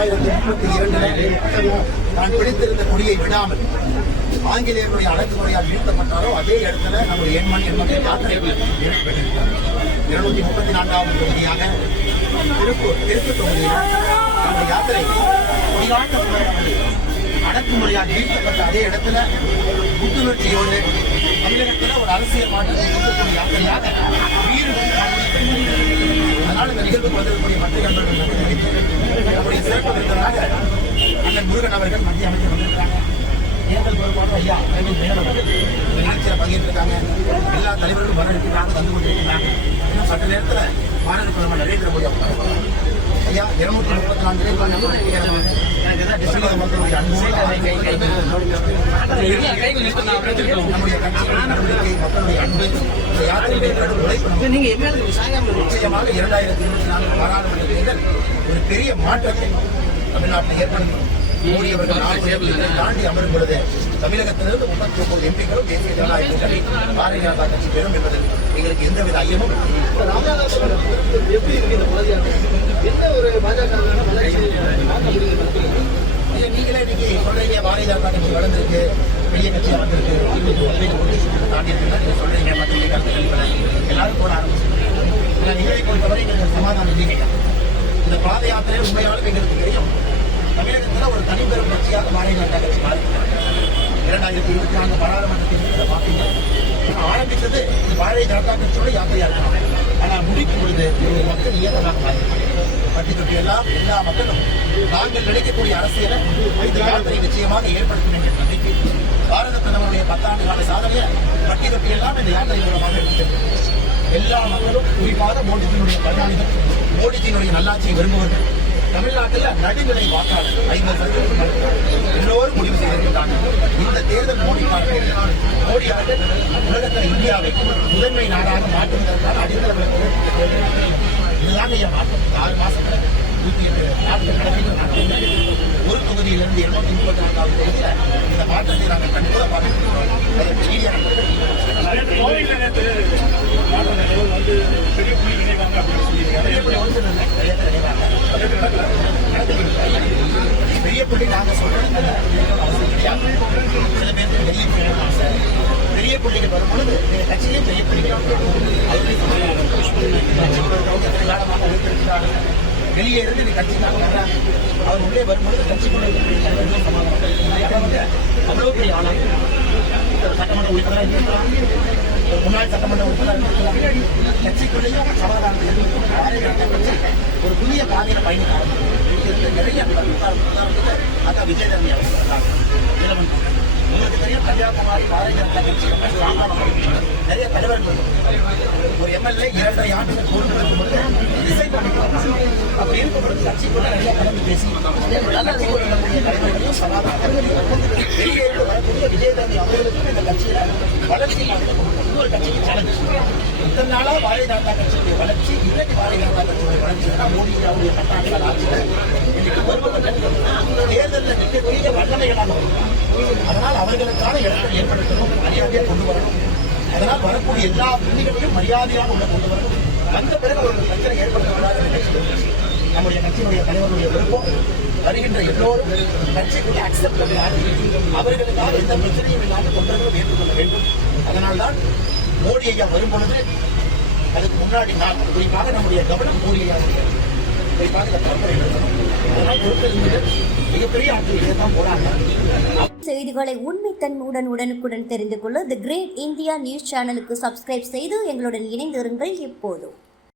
1932 நான் பிடித்திருந்த கொடியை விடாமல் ஆங்கிலேயர்களுடைய அடக்குமுறையால் வீழ்த்தப்பட்டாரோ அதே இடத்துல நம்முடைய எண்மண் என்பதை யாத்திரை ஈடுபட்டிருக்கிறார். 234வது தொகுதியாக தெற்கு தொகுதியில் நம்முடைய யாத்திரை அடக்குமுறையால் வீழ்த்தப்பட்ட அதே இடத்துல புத்துணர்ச்சியோடு தமிழகத்தில் ஒரு அரசியல் மாற்றத்தை யாத்திரையாக அதனால் இந்த நிகழ்வுக்கு வந்திருக்கக்கூடிய மத்திய நம்முடைய சிறப்பு விருந்தராக அண்ணன் முருகன் அவர்கள் மத்திய அமைச்சர் வந்திருக்காங்க. தேர்தல் பொறுப்பாளர் ஐயா நிகழ்ச்சியில் பங்கேற்றிருக்காங்க. எல்லா தலைவர்களும் வரவேற்கிறாங்க, வந்து கொண்டிருக்கிறாங்க. இன்னும் சற்று நேரத்தில் பாரத பிரதமர் நரேந்திர மோடி ஐயா 234 மக்களுடைய அன்பு நிச்சயமாக 2024 பாராளுமன்ற தேர்தல் ஒரு பெரிய மாற்றத்தை தமிழ்நாட்டில் ஏற்படுத்தும். மோடி அவர்கள் தாண்டி அமரும் பொழுது தமிழகத்திலிருந்து 39 எம்பிக்களும் தேசிய ஜனநாயக கூட்டணி பாரதிய ஜனதா கட்சி பெறும் என்பதில் எங்களுக்கு எந்தவித ஐயமும் நீங்களே இன்னைக்கு சொல்றீங்க பாரதிய ஜனதா கட்சி வளர்ந்துருக்கு, பெரிய கட்சியா வந்திருக்கு, தாண்டி இருக்குன்னா நீங்க சொல்றீங்க. பத்திரிகை கருத்துக்கள் எல்லாரும் போட ஆரம்பிச்சிருக்கீங்க. நீங்களே பொறுத்தவரை எங்களுக்கு சமாதானம் இல்லைங்க. இந்த பாத யாத்திரை உண்மையாலும் எங்களுக்கு தெரியும். தமிழகத்தில் ஒரு தனிப்பெரும் கட்சியாக பாரதிய ஜனதா கட்சி மாறிவிட்டாங்க. 2024 பாராளுமன்றத்தில் பார்த்தீங்க ஆரம்பித்தது இது பாரதிய ஜனதா கட்சியோட யாத்திரையா இருக்காங்க. ஆனால் முடிக்கும் பொழுது ஒரு மக்கள் இயக்கமாக மாறி பட்டி தொட்டி எல்லாம் எல்லா மக்களும் நாங்கள் நினைக்கக்கூடிய அரசியலை இந்த யாத்திரை நிச்சயமாக ஏற்படுத்தும் என்ற நம்பிக்கை பாரத பிரதமருடைய 10 ஆண்டு கால சாதனையை பட்டி தொட்டி எல்லாம் இந்த யாத்திரை மூலமாக எடுத்து எல்லா மக்களும் குறிப்பாக மோடிஜியினுடைய பயனாளிகள் மோடிஜியினுடைய நல்லாட்சியை விரும்புவர்கள் தமிழ்நாட்டில் நடுநிலை வாக்காளர் 50% எல்லோரும் முடிவு செய்திருக்கிறார்கள். இந்த தேர்தல் மோடி அவர்கள் உலகத்தில் இந்தியாவை முதன்மை நாடாக மாற்றுவதற்கான அடித்தள இதுதான் மாற்றம். 6 மாசத்துல 108 நாட்கள் நடத்தி ஒரு தொகுதியிலிருந்து 234வது தொகுதியில் இந்த மாற்றத்தை நாங்கள் கண்டிப்பாக பார்க்கிறோம். பெரிய புள்ளி நாங்கள் சொல்றது அவசியம் கிடையாது. சில பேருக்கு பெரிய பெரிய புள்ளிகள் வரும்பொழுது எங்கள் கட்சியிலே பெரிய புள்ளிகள் வெளியே இருந்து நீ கட்சிக்காக வர்றாங்க. அவர் உள்ளே வரும்பொழுது கட்சிக்குள்ள அவ்வளோ பெரிய ஆளாக சட்டமன்ற உறுப்பினராக இருக்கலாம், முன்னாள் சட்டமன்ற உறுப்பினர் இருக்கலாம். கட்சிக்குள்ளேயும் சமாதானம் ஒரு புதிய பாதையில பயணிக்கிறாங்க. நிறைய அக்கா விஜயதரணி அவங்க உங்களுக்கு தெரியும். கன்னியாகுமரி பாரதிய ஜனதா கட்சி நிறைய தலைவர்கள் ஒரு எம்எல்ஏ 2.5 ஆண்டுகள் பொறுப்பெடுக்கும் பொழுது டிசைட் பண்ணிக்கலாம். அப்படி இருக்கும் பொழுது கட்சிக்குள்ள நிறைய கலந்து பேசி தலைவர்களையும் சமாதானம் வெளியே இருந்து வரக்கூடிய விஜயதரணி அவர்களுக்கும் இந்த கட்சியில வளர்ச்சி இன்னொரு கட்சிக்கு சேலஞ்சு. இத்தனை நாளா பாரதிய ஜனதா கட்சியுடைய வளர்ச்சி இன்றைக்கு பாரதிய ஜனதா கட்சியுடைய வளர்ச்சி தான் மோடி அவருடைய 10 ஆண்டுகள் ஆட்சியில் இன்னைக்கு தேர்தலில் நிற்கக்கூடிய வல்லமைகளாக அதனால் அவர்களுக்கான இடத்தை ஏற்படுத்தணும், மரியாதையை கொண்டு வரணும். அதனால் வரக்கூடிய எல்லா புள்ளிகளையும் மரியாதையாக உள்ள கொண்டு வரணும். வந்த பிறகு ஒரு பிரச்சனை ஏற்படுத்தக்கூடாது. நம்முடைய கட்சியினுடைய தலைவருடைய விருப்பம் வருகின்ற எல்லோரும் கட்சிக்குள்ள அக்செப்ட் அவர்களுக்காக எந்த பிரச்சனையும் இல்லாமல் தொண்டர்களும் ஏற்றுக்கொள்ள வேண்டும். அதனால்தான் மோடி ஐயா வரும்பொழுது அதுக்கு முன்னாடி நான் குறிப்பாக நம்முடைய கவனம் மோடி ஐயா குறிப்பாக இந்த பரம்பரை எழுதணும். அதனால் பொறுப்பில் மிகப்பெரிய ஆட்கள் இதைத்தான் போறாங்க. செய்திகளை உண்மைத்தன்மையுடன் உடனுக்குடன் தெரிந்து கொள்ள தி கிரேட் இந்தியா நியூஸ் சேனலுக்கு சப்ஸ்கிரைப் செய்து எங்களுடன் இணைந்திருங்கள். எப்போதும்